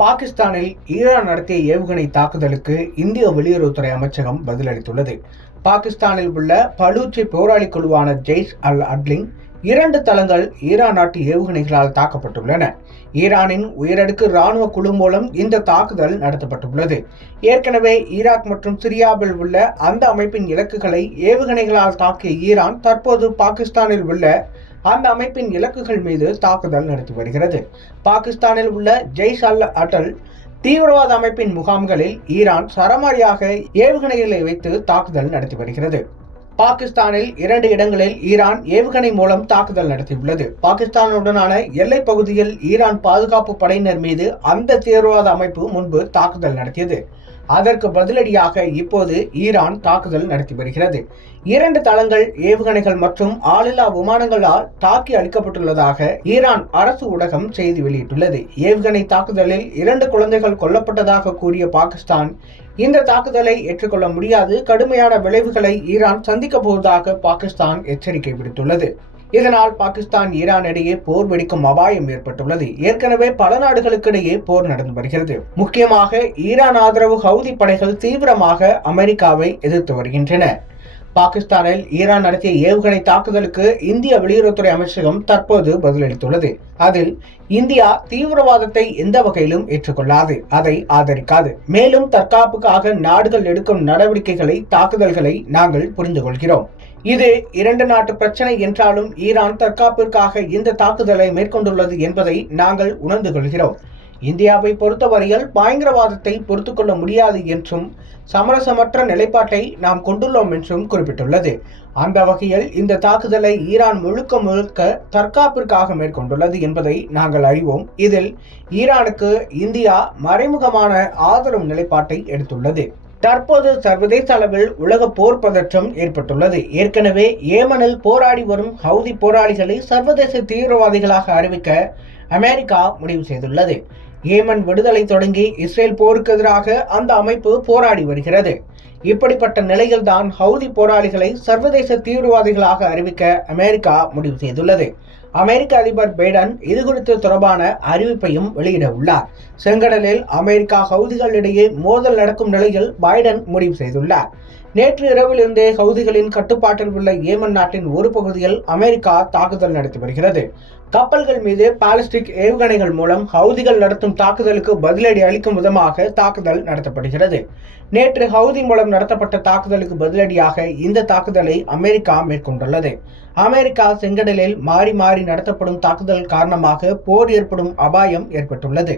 பாகிஸ்தானில் ஈரான் நடத்திய ஏவுகணை தாக்குதலுக்கு இந்திய வெளியுறவுத்துறை அமைச்சகம் பதிலளித்துள்ளது. பாகிஸ்தானில் உள்ள பலூச்சி போராளி குழுவான ஜெய்ஷ் அல் அட்லிங் இரண்டு தளங்கள் ஈரான் நாட்டு ஏவுகணைகளால் தாக்கப்பட்டுள்ளன. ஈரானின் உயரடுக்கு ராணுவ குழு மூலம் இந்த தாக்குதல் நடத்தப்பட்டுள்ளது. ஏற்கனவே ஈராக் மற்றும் சிரியாவில் உள்ள அந்த அமைப்பின் இலக்குகளை ஏவுகணைகளால் தாக்கிய ஈரான் தற்போது பாகிஸ்தானில் உள்ள அந்த அமைப்பின் இலக்குகள் மீது தாக்குதல் நடத்தி வருகிறது. பாகிஸ்தானில் உள்ள ஜெய்ஷ் அல் அட்டல் தீவிரவாத அமைப்பின் முகாம்களில் ஈரான் சரமாரியாக ஏவுகணைகளை வைத்து தாக்குதல் நடத்தி வருகிறது. பாகிஸ்தானில் இரண்டு இடங்களில் ஈரான் ஏவுகணை மூலம் தாக்குதல் நடத்தியுள்ளது. பாகிஸ்தானுடனான எல்லைப் பகுதியில் ஈரான் பாதுகாப்பு படையினர் மீது அந்த தீவிரவாத அமைப்பு முன்பு தாக்குதல் நடத்தியது. அதற்கு பதிலடியாக இப்போது ஈரான் தாக்குதல் நடத்தி வருகிறது. இரண்டு தளங்கள் ஏவுகணைகள் மற்றும் ஆளில்லா விமானங்களால் தாக்கி அளிக்கப்பட்டுள்ளதாக ஈரான் அரசு ஊடகம் செய்தி வெளியிட்டுள்ளது. ஏவுகணை தாக்குதலில் இரண்டு குழந்தைகள் கொல்லப்பட்டதாக கூறிய பாகிஸ்தான் இந்த தாக்குதலை ஏற்றுக்கொள்ள முடியாது. கடுமையான விளைவுகளை ஈரான் சந்திக்கப் போவதாக பாகிஸ்தான் எச்சரிக்கை விடுத்துள்ளது. இதனால் பாகிஸ்தான் ஈரான் இடையே போர் வெடிக்கும் அபாயம் ஏற்பட்டுள்ளது. ஏற்கனவே பல நாடுகளுக்கிடையே போர் நடந்து வருகிறது. முக்கியமாக ஈரான் ஆதரவு ஹவுதி படைகள் தீவிரமாக அமெரிக்காவை எதிர்த்து வருகின்றன. பாகிஸ்தானில் ஈரான் நடத்திய ஏவுகணை தாக்குதலுக்கு இந்திய வெளியுறவுத்துறை அமைச்சகம் தற்போது பதிலளித்துள்ளது. அதில் இந்தியா தீவிரவாதத்தை எந்த வகையிலும் ஏற்றுக்கொள்ளாது. அதை ஆதரிக்காது. மேலும் தற்காப்புக்காக நாடுகள் எடுக்கும் நடவடிக்கைகளை தாக்குதல்களை நாங்கள் புரிந்து கொள்கிறோம் இது இரண்டு நாட்டு பிரச்சனை என்றாலும் ஈரான் தற்காப்பிற்காக இந்த தாக்குதலை மேற்கொண்டுள்ளது என்பதை நாங்கள் உணர்ந்து கொள்கிறோம். இந்தியாவை பொறுத்தவரையில் பயங்கரவாதத்தை பொறுத்து கொள்ள முடியாது என்றும் சமரசமற்ற நிலைப்பாட்டை நாம் கொண்டுள்ளோம் என்றும் குறிப்பிட்டுள்ளது. அந்த வகையில் இந்த தாக்குதலை ஈரான் முழுக்க முழுக்க தற்காப்பிற்காக மேற்கொண்டுள்ளது என்பதை நாங்கள் அறிவோம். இதில் ஈரானுக்கு இந்தியா மறைமுகமான ஆதரவு நிலைப்பாட்டை எடுத்துள்ளது. தற்போது சர்வதேச அளவில் உலக போர் பதற்றம் ஏற்பட்டுள்ளது. ஏற்கனவே ஏமனில் போராடி வரும் ஹவுதி போராளிகளை சர்வதேச தீவிரவாதிகளாக அறிவிக்க அமெரிக்கா முடிவு செய்துள்ளது. ஏமன் விடுதலை தொடங்கி இஸ்ரேல் போருக்கு எதிராக அந்த அமைப்பு போராடி வருகிறது. இப்படிப்பட்ட நிலையில்தான் ஹவுதி போராளிகளை சர்வதேச தீவிரவாதிகளாக அறிவிக்க அமெரிக்கா முடிவு செய்துள்ளது. அமெரிக்க அதிபர் பைடன் இது குறித்து தொடர்பான அறிவிப்பையும் வெளியிட உள்ளார். செங்கடலில் அமெரிக்கா ஹவுதிகளிடையே மோதல் நடக்கும் நிலையில் பைடன் முடிவு செய்துள்ளார். நேற்று இரவிலிருந்தே ஹவுதிகளின் கட்டுப்பாட்டில் உள்ள ஏமன் நாட்டின் ஒரு பகுதியில் அமெரிக்கா தாக்குதல் நடத்தி வருகிறது. கப்பல்கள் மீது பாலிஸ்டிக் ஏவுகணைகள் மூலம் ஹவுதிகள் நடத்தும் தாக்குதலுக்கு பதிலடி அளிக்கும் விதமாக தாக்குதல் நடத்தப்படுகிறது. நேற்று ஹவுதி மூலம் நடத்தப்பட்ட தாக்குதலுக்கு பதிலடியாக இந்த தாக்குதலை அமெரிக்கா மேற்கொண்டுள்ளது. அமெரிக்கா செங்கடலில் மாறி மாறி நடத்தப்படும் தாக்குதல் காரணமாக போர் ஏற்படும் அபாயம் ஏற்பட்டுள்ளது.